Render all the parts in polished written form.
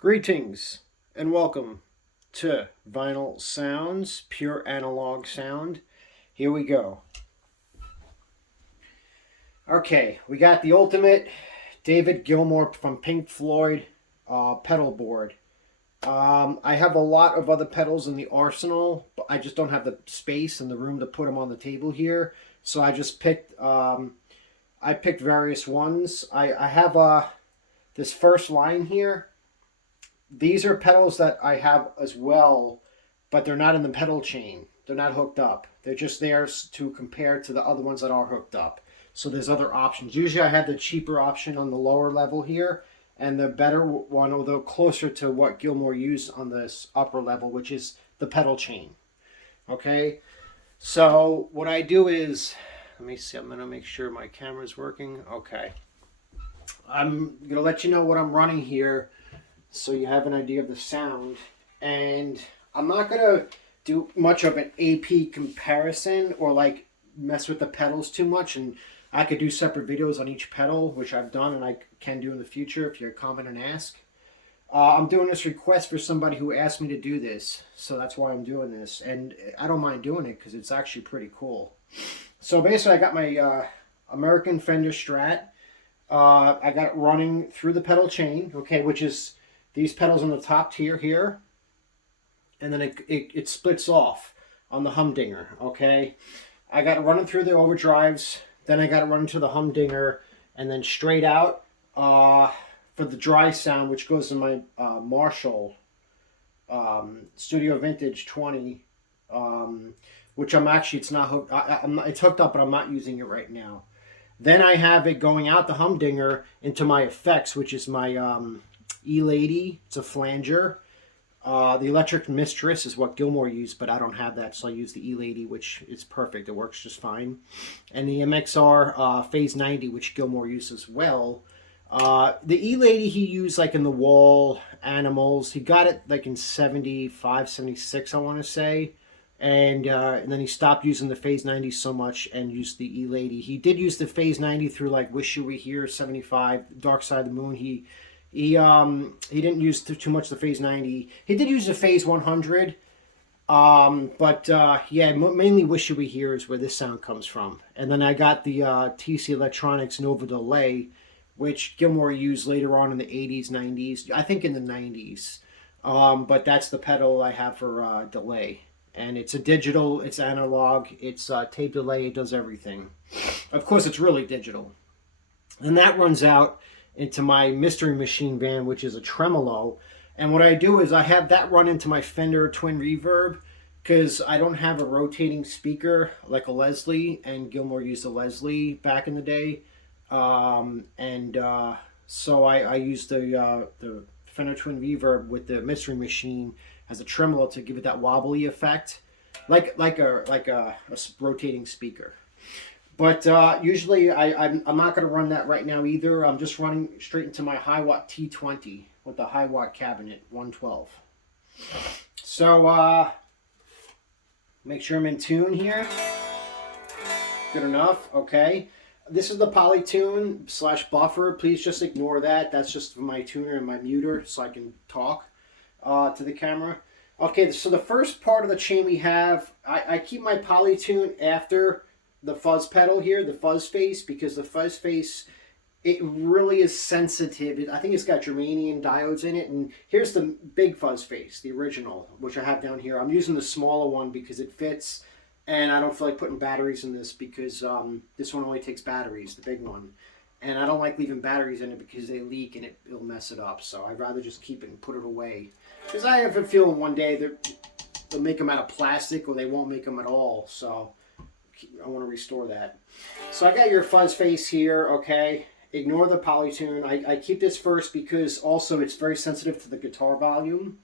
Greetings and welcome to Vinyl Sounds, pure analog sound. Here we go. Okay, we got the ultimate David Gilmour from Pink Floyd pedalboard. I have a lot of other pedals in the arsenal, but I just don't have the space and the room to put them on the table here. So I just picked. I picked various ones. I have this first line here. These are pedals that I have as well, but they're not in the pedal chain. They're not hooked up. They're just there to compare to the other ones that are hooked up. So there's other options. Usually I have the cheaper option on the lower level here, and the better one, although closer to what Gilmour used on this upper level, which is the pedal chain. Okay, so what I do is, let me see, I'm going to make sure my camera's working. Okay. I'm going to let you know what I'm running here so you have an idea of the sound. And I'm not going to do much of an AP comparison or like mess with the pedals too much. And I could do separate videos on each pedal, which I've done and I can do in the future if you comment and ask. I'm doing this request for somebody who asked me to do this. So that's why I'm doing this. And I don't mind doing it because it's actually pretty cool. So basically I got my American Fender Strat. I got it running through the pedal chain, okay, which is these pedals on the top tier here, and then it splits off on the humdinger, okay. I got it running through the overdrives, then I got it running to the humdinger, and then straight out for the dry sound, which goes to my Marshall Studio Vintage 20, which I'm actually, it's not hooked, it's hooked up, but I'm not using it right now. Then I have it going out the humdinger into my effects, which is my E-Lady. It's a flanger. The Electric Mistress is what Gilmour used, but I don't have that, so I use the E-Lady, which is perfect. It works just fine. And the MXR Phase 90, which Gilmour used as well. The E-Lady he used like in the Wall, Animals. He got it like in 75, 76, I want to say. And then he stopped using the Phase 90 so much and used the E-Lady. He did use the Phase 90 through like Wish You Were Here, 75, Dark Side of the Moon. He didn't use too much the Phase 90. He did use the Phase 100, but yeah, mainly Wish You Were Here is where this sound comes from. And then I got the TC Electronics Nova Delay, which Gilmour used later on in the 80s, 90s. I think in the 90s. But that's the pedal I have for delay. And it's a digital, it's analog, it's tape delay, it does everything. Of course, it's really digital. And that runs out into my Mystery Machine van, which is a tremolo. And what I do is I have that run into my Fender Twin Reverb because I don't have a rotating speaker like a Leslie, and Gilmour used a Leslie back in the day. So I use the Fender Twin Reverb with the Mystery Machine as a tremolo to give it that wobbly effect, like a rotating speaker. But usually I'm not going to run that right now either. I'm just running straight into my high watt T20 with the high watt cabinet 112. So make sure I'm in tune here. Good enough. Okay. This is the Polytune / buffer. Please just ignore that. That's just my tuner and my muter so I can talk to the camera. Okay, so the first part of the chain we have, I keep my Polytune after the fuzz pedal here, the fuzz face, because the fuzz face, it really is sensitive. I think it's got germanium diodes in it, and here's the big fuzz face, the original, which I have down here. I'm using the smaller one because it fits, and I don't feel like putting batteries in this because this one only takes batteries, the big one. And I don't like leaving batteries in it because they leak and it'll mess it up. So I'd rather just keep it and put it away. Because I have a feeling one day they'll make them out of plastic or they won't make them at all. So I want to restore that. So I got your fuzz face here, okay? Ignore the Polytune. I keep this first because also it's very sensitive to the guitar volume.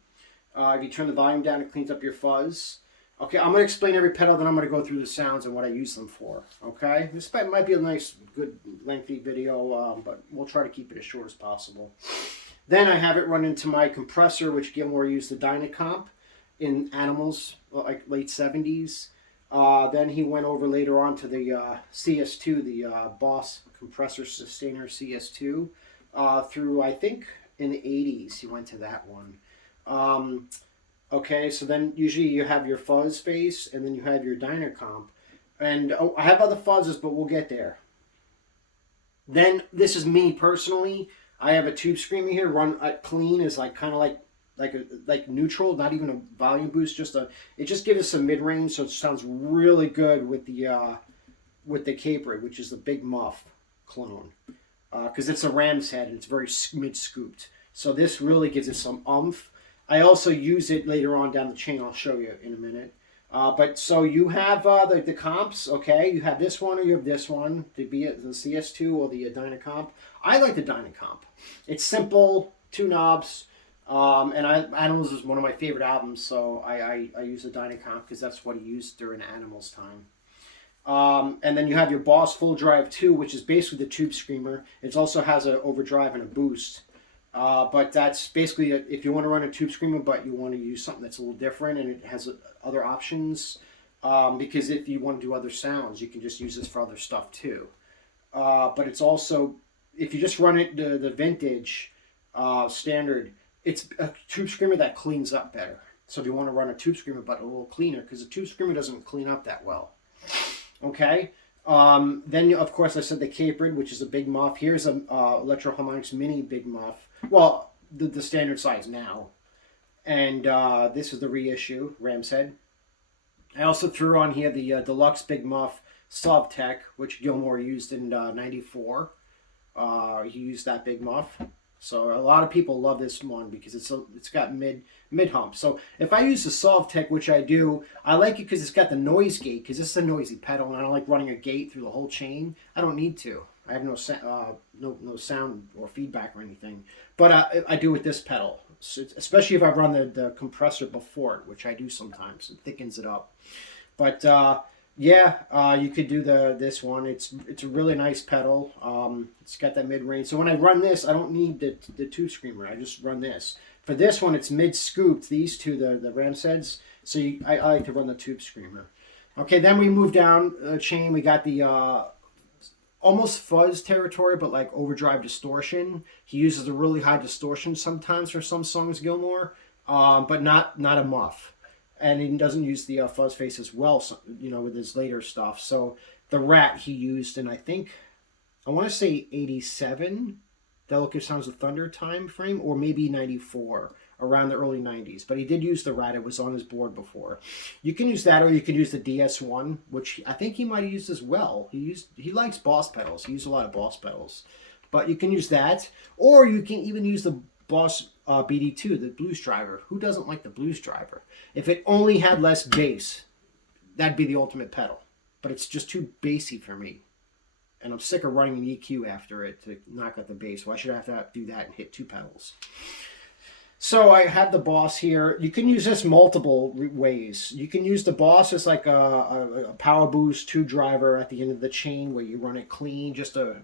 If you turn the volume down, it cleans up your fuzz. Okay, I'm going to explain every pedal, then I'm going to go through the sounds and what I use them for, okay? This might be a nice, good, lengthy video, but we'll try to keep it as short as possible. Then I have it run into my compressor, which Gilmour used the Dynacomp in Animals, like late 70s. Then he went over later on to the CS2, the Boss Compressor Sustainer CS2, through, I think, in the 80s. He went to that one. Okay, so then usually you have your fuzz face, and then you have your diner comp. And I have other fuzzes, but we'll get there. Then this is me personally. I have a tube screamer here. Run clean is like kind of like neutral, not even a volume boost. It just gives us some mid range, so it sounds really good with the caper, which is the Big Muff clone, because it's a ram's head and it's very mid scooped. So this really gives it some oomph. I also use it later on down the chain. I'll show you in a minute. But so you have the comps, okay? You have this one or you have this one, the CS2 or the Dynacomp. I like the Dynacomp. It's simple, 2 knobs, and Animals is one of my favorite albums, so I use the Dynacomp because that's what he used during Animals time. And then you have your Boss Full Drive 2, which is basically the Tube Screamer. It also has an overdrive and a boost. But that's basically if you want to run a Tube Screamer, but you want to use something that's a little different and it has other options. Because if you want to do other sounds, you can just use this for other stuff too. But it's also, if you just run it the vintage standard, it's a Tube Screamer that cleans up better. So if you want to run a Tube Screamer but a little cleaner, because the Tube Screamer doesn't clean up that well. Okay. Then of course I said the capered, which is a Big Muff. Here's a Electro Harmonix Mini Big Muff. Well, the standard size now. And this is the reissue, Ram's Head. I also threw on here the Deluxe Big Muff Sub-Tech, which Gilmour used in 94. He used that Big Muff. So a lot of people love this one because it's got mid hump. So if I use the Sov-Tech, which I do, I like it because it's got the noise gate, because this is a noisy pedal, and I don't like running a gate through the whole chain. I don't need to. I have no sound or feedback or anything. But I do with this pedal, especially if I run the compressor before it, which I do sometimes. It thickens it up. But you could do this one. It's a really nice pedal. It's got that mid range. So when I run this, I don't need the Tube Screamer. I just run this. For this one, it's mid scooped. These two, the Ram's Heads. So I like to run the Tube Screamer. Okay, then we move down the chain. We got the almost fuzz territory, but like overdrive distortion. He uses a really high distortion sometimes for some songs, Gilmour, but not a muff. And he doesn't use the fuzz face as well, with his later stuff. So the Rat he used in, I want to say 87, Delicate Sounds of Thunder time frame, or maybe 94, around the early 90s. But he did use the Rat. It was on his board before. You can use that, or you can use the DS1, which I think he might have used as well. He likes Boss pedals. He used a lot of Boss pedals. But you can use that, or you can even use the Boss BD2, the Blues Driver. Who doesn't like the Blues Driver? If it only had less bass, that'd be the ultimate pedal. But it's just too bassy for me. And I'm sick of running an EQ after it to knock out the bass. Why should I have to do that and hit 2 pedals? So I have the Boss here. You can use this multiple ways. You can use the Boss as like a power boost 2 driver at the end of the chain where you run it clean just to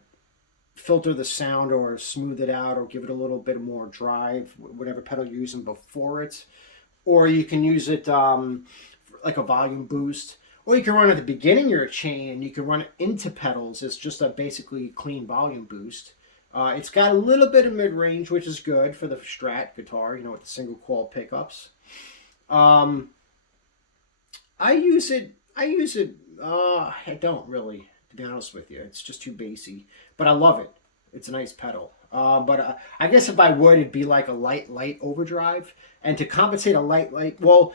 filter the sound or smooth it out or give it a little bit more drive, whatever pedal you're using before it. Or you can use it like a volume boost. Or you can run at the beginning of your chain and you can run it into pedals. It's just a basically clean volume boost. It's got a little bit of mid-range, which is good for the Strat guitar, with the single coil pickups. I use it. I don't really, to be honest with you. It's just too bassy, but I love it. It's a nice pedal. But I guess if I would, it'd be like a light overdrive. And to compensate a light, well,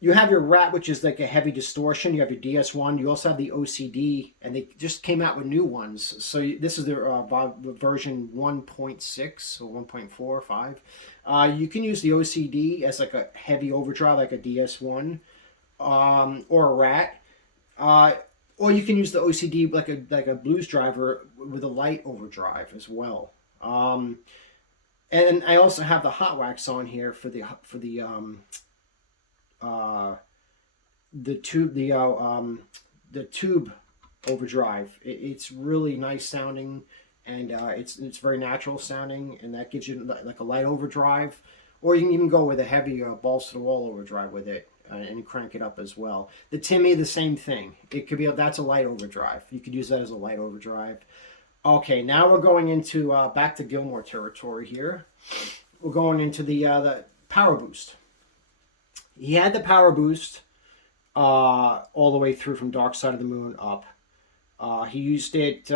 you have your Rat, which is like a heavy distortion. You have your DS1. You also have the OCD, and they just came out with new ones. So this is their version 1.6 or 1.45. You can use the OCD as like a heavy overdrive, like a DS1 or a Rat. Or you can use the OCD like a Blues Driver with a light overdrive as well. And I also have the Hot Wax on here for the tube overdrive. It's really nice sounding, and it's very natural sounding, and that gives you like a light overdrive. Or you can even go with a heavy balls to the wall overdrive with it. And crank it up as well. The Timmy, the same thing. It could be that's a light overdrive. You could use that as a light overdrive. Okay, now we're going into back to Gilmour territory here. we're going into the power boost. He had the power boost all the way through from Dark Side of the Moon up. He used it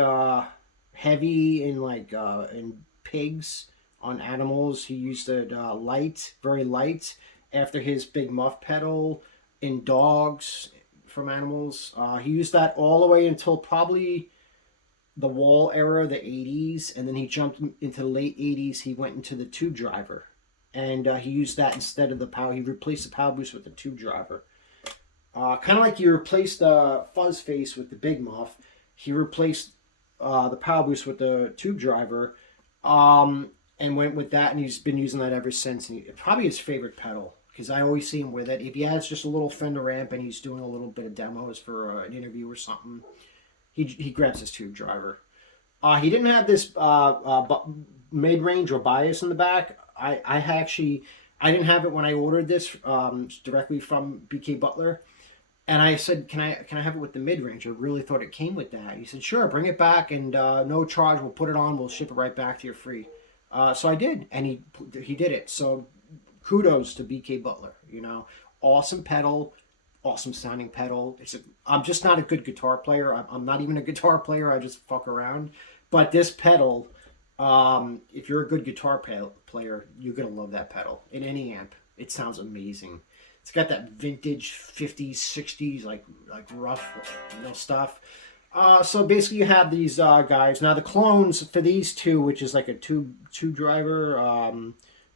heavy in in pigs, on animals. He used it light, very light, after his big muff pedal in dogs from animals. He used that all the way until probably the wall era, the 80s, and then he jumped into the late 80s. He went into the tube driver, and he used that instead of the power. He replaced the power boost with the tube driver. Kind of like you replaced the fuzz face with the big muff. He replaced the power boost with the tube driver, and went with that, and he's been using that ever since. And probably his favorite pedal, because I always see him with it. If he has just a little Fender amp and he's doing a little bit of demos for an interview or something, he grabs his tube driver. He didn't have this mid-range or bias in the back. I didn't have it when I ordered this directly from BK Butler. And I said, can I have it with the mid-range? I really thought it came with that. He said, sure, bring it back, and no charge. We'll put it on. We'll ship it right back to you free. So I did, and he did it. So kudos to BK Butler. Awesome pedal, awesome sounding pedal. I'm just not a good guitar player. I'm not even a guitar player. I just fuck around. But this pedal, if you're a good guitar player, you're gonna love that pedal in any amp. It sounds amazing. It's got that vintage 50s, 60s, like rough, stuff. So basically you have these guys. Now the clones for these two, which is like a tube driver,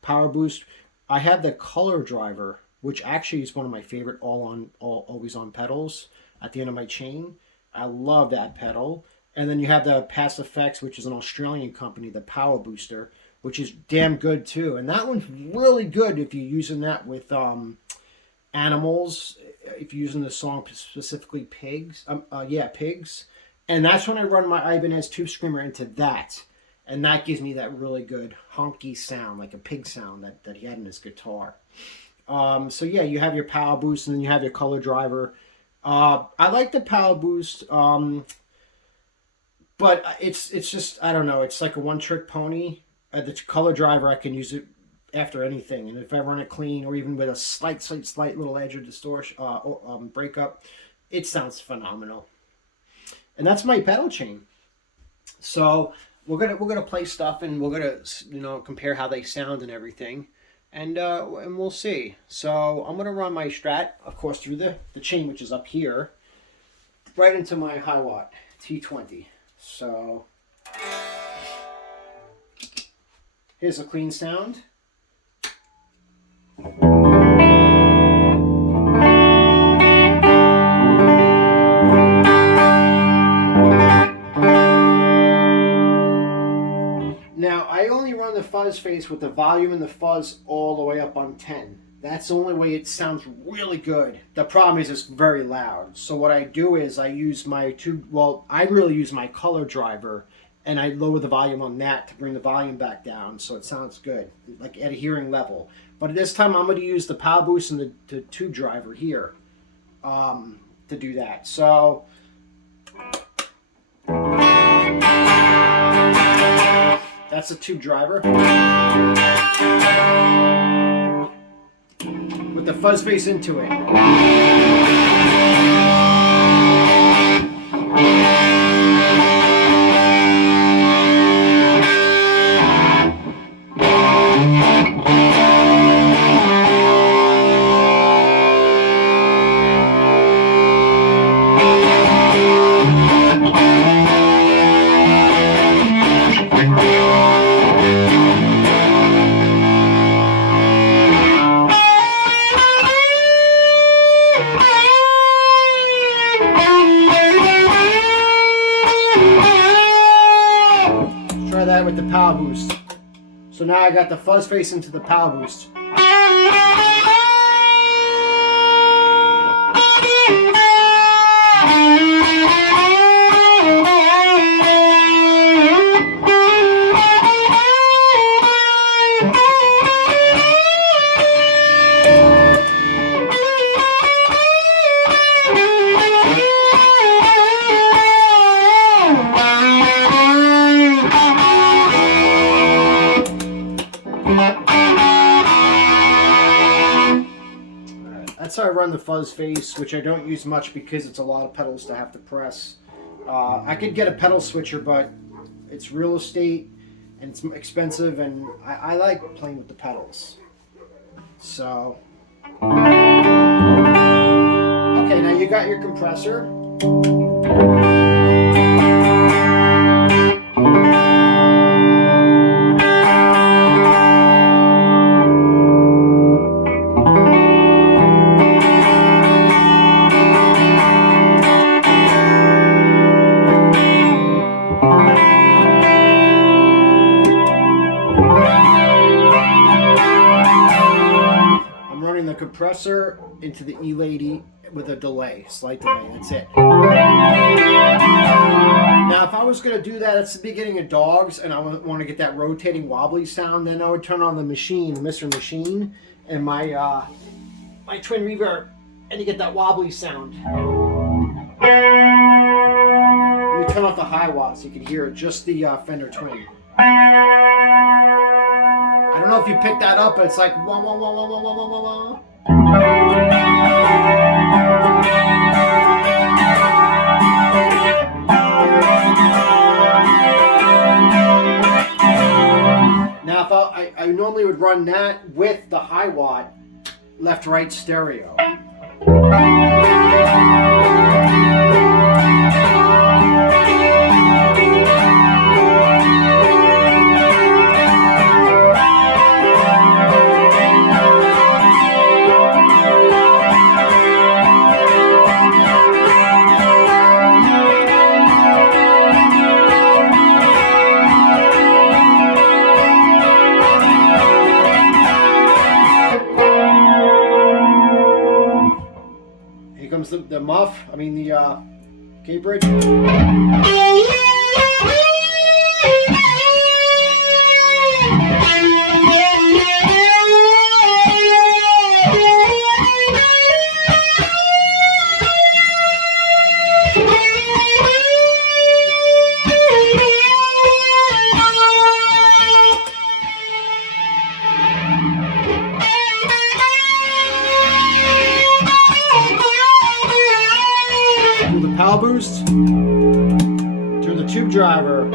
power boost, I have the color driver, which actually is one of my favorite always on pedals at the end of my chain. I love that pedal. And then you have the Pass Effects, which is an Australian company, the Power Booster, which is damn good too. And that one's really good if you're using that with animals, if you're using the song specifically pigs. Pigs. And that's when I run my Ibanez Tube Screamer into that. And that gives me that really good honky sound, like a pig sound that he had in his guitar. So yeah, you have your power boost, and then you have your color driver. I like the power boost, but it's just, I don't know, it's like a one-trick pony. The color driver, I can use it after anything, and if I run it clean or even with a slight little edge or distortion breakup, it sounds phenomenal. And that's my pedal chain. So we're gonna play stuff, and we're gonna compare how they sound and everything, and we'll see. So I'm gonna run my Strat, of course, through the chain, which is up here, right into my Hiwatt T20. So here's a clean sound. Now, I only run the fuzz face with the volume and the fuzz all the way up on 10. That's the only way it sounds really good. The problem is it's very loud. So what I do is I use I really use my color driver, and I lower the volume on that to bring the volume back down so it sounds good, like at a hearing level. But at this time, I'm going to use the power boost and the tube driver here to do that. So that's the tube driver with the fuzz face into it. That with the power boost. So now I got the fuzz face into the power boost. that's how I run the fuzz face, which I don't use much because it's a lot of pedals to have to press. I could get a pedal switcher, but it's real estate and it's expensive, and I like playing with the pedals. So, okay, now you got your compressor. Compressor into the E-Lady with a delay, slight delay, that's it. Now if I was going to do that, it's the beginning of Dogs, and I want to get that rotating wobbly sound, then I would turn on the machine, Mr. Machine, and my my twin reverb, and you get that wobbly sound. Let me turn off the high watts so you can hear it, just the Fender Twin. I don't know if you picked that up, but it's like wah wah wah wah wah wah wah wah. Now, if I normally would run that with the high watt left-right stereo. The muff, I mean the K bridge. Power boost to the tube driver.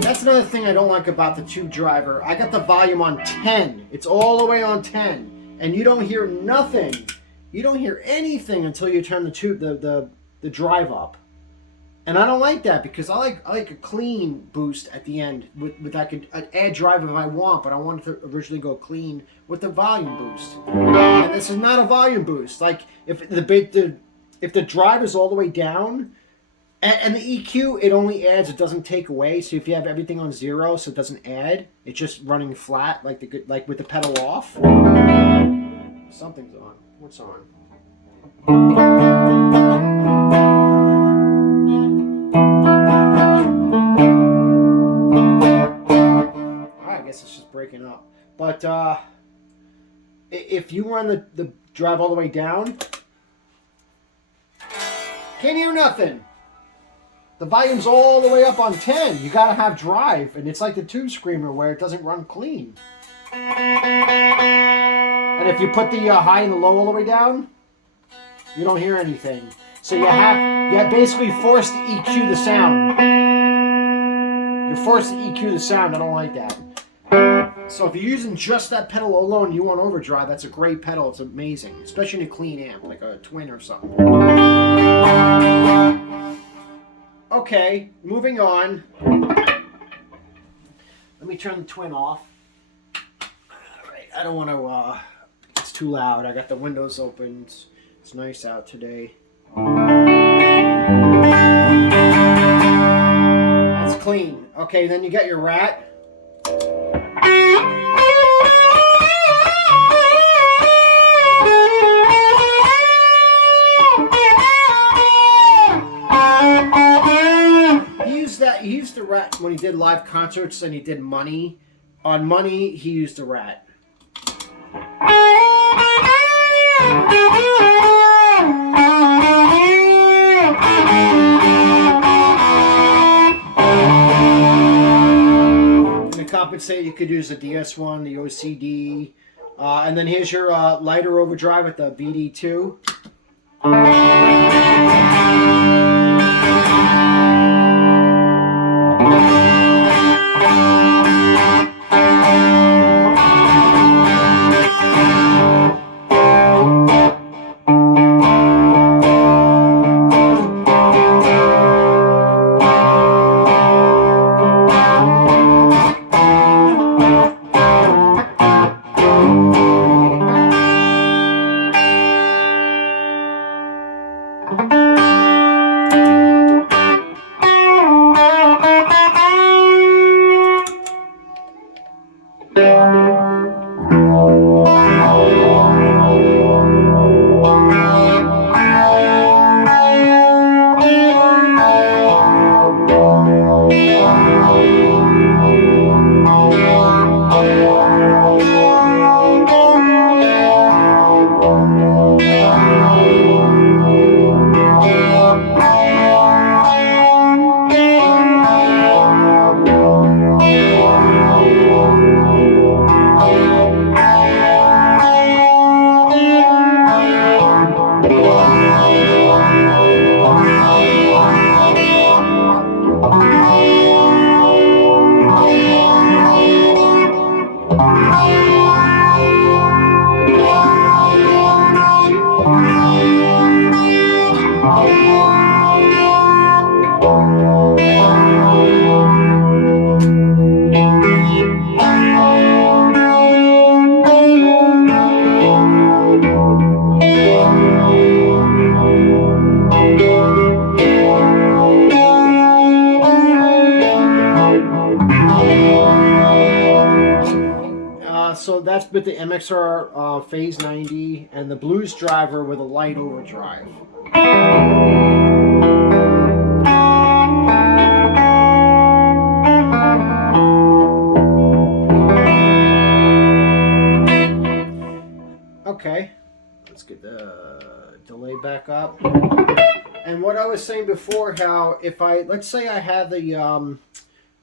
That's another thing I don't like about the tube driver. I got the volume on 10. It's all the way on 10, and you don't hear nothing. You don't hear anything until you turn the drive up. And I don't like that, because I like a clean boost at the end. With I could add drive if I want, but I wanted to originally go clean with the volume boost. And this is not a volume boost. Like if the drive is all the way down, and the EQ, it only adds, it doesn't take away. So if you have everything on 0, so it doesn't add, it's just running flat, like with the pedal off. Something's on. What's on? It's just breaking up. But if you run the drive all the way down, can't hear nothing. The volume's all the way up on 10. You gotta have drive, and it's like the Tube Screamer where it doesn't run clean. And if you put the high and the low all the way down, you don't hear anything. So you basically forced to EQ the sound. You're forced to EQ the sound. I don't like that. So if you're using just that pedal alone, you want overdrive, that's a great pedal. It's amazing, especially in a clean amp, like a Twin or something. Okay, moving on. Let me turn the Twin off. All right, I don't want to, it's too loud. I got the windows open. It's nice out today. That's clean. Okay, then you got your Rat. He used the Rat when he did live concerts, and he did Money. On Money, he used the Rat. compensate, you could use the DS1, the OCD, and then here's your lighter overdrive with the BD2. So that's with the MXR Phase 90 and the Blues Driver with a light overdrive. Okay, let's get the delay back up. And what I was saying before, how if let's say I have the, on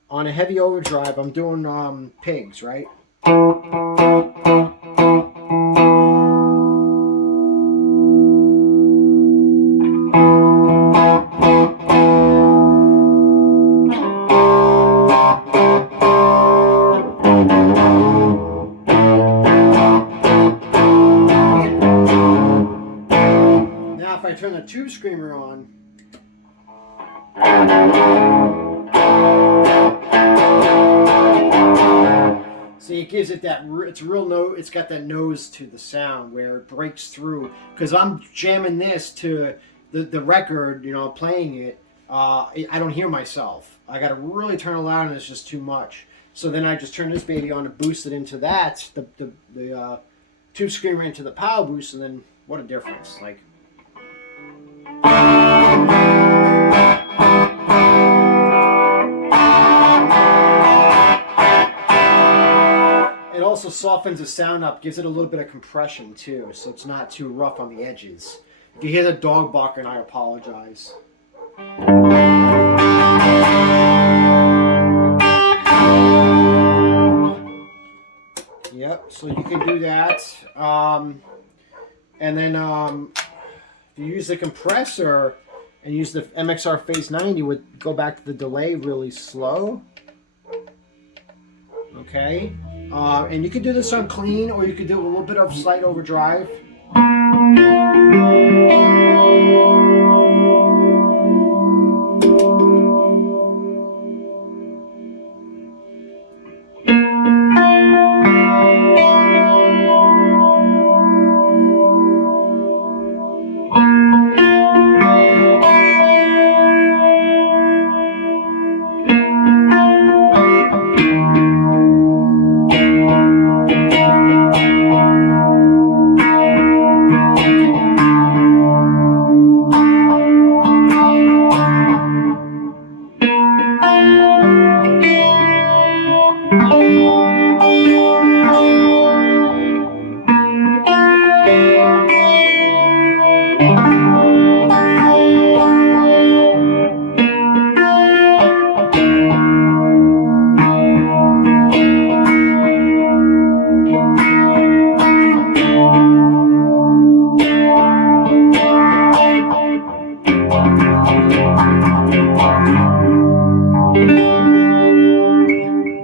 a heavy overdrive, I'm doing pigs, right? Now if I turn the tube screamer on, see, it gives it that, it's real note, it's got that nose to the sound where it breaks through. Because I'm jamming this to the record, you know, playing it, I don't hear myself. I got to really turn it loud and it's just too much. So then I just turn this baby on to boost it into that, the tube screamer into the power boost, and then what a difference. Like, it also softens the sound up, gives it a little bit of compression too, so it's not too rough on the edges. If you hear the dog barking, I apologize. Yep, so you can do that. And then if you use the compressor and use the MXR Phase 90, would go back to the delay really slow. Okay. And you could do this on clean, or you could do a little bit of slight overdrive.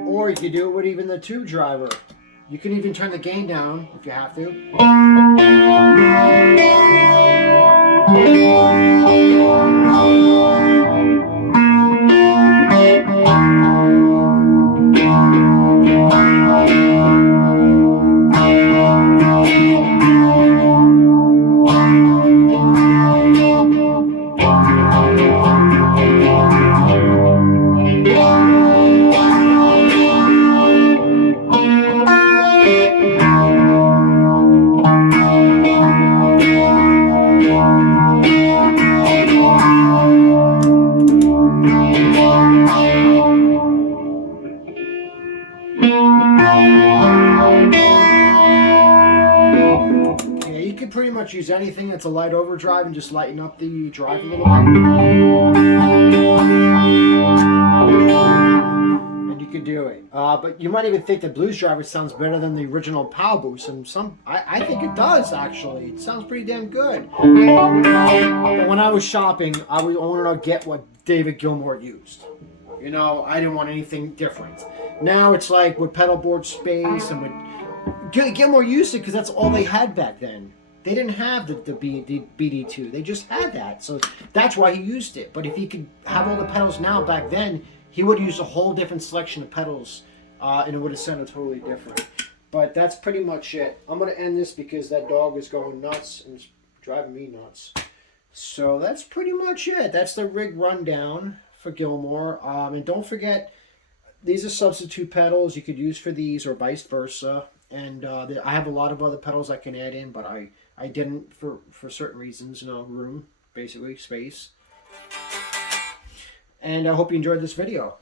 Or you could do it with even the tube driver. You can even turn the gain down if you have to. Yeah, you could pretty much use anything that's a light overdrive and just lighten up the drive a little bit. And you could do it. But you might even think the blues driver sounds better than the original Power Boost, and I think it does actually. It sounds pretty damn good. But when I was shopping, I wanted to get what David Gilmour used. You know, I didn't want anything different. Now it's like with Pedalboard Space and with Gilmour used it because that's all they had back then. They didn't have the BD2. They just had that. So that's why he used it. But if he could have all the pedals now back then, he would use a whole different selection of pedals and it would have sounded totally different. But that's pretty much it. I'm going to end this because that dog is going nuts and it's driving me nuts. So that's pretty much it. That's the rig rundown for Gilmour. And don't forget, these are substitute pedals you could use for these or vice versa. And I have a lot of other pedals I can add in, but I didn't for certain reasons, you know, room, basically, space. And I hope you enjoyed this video.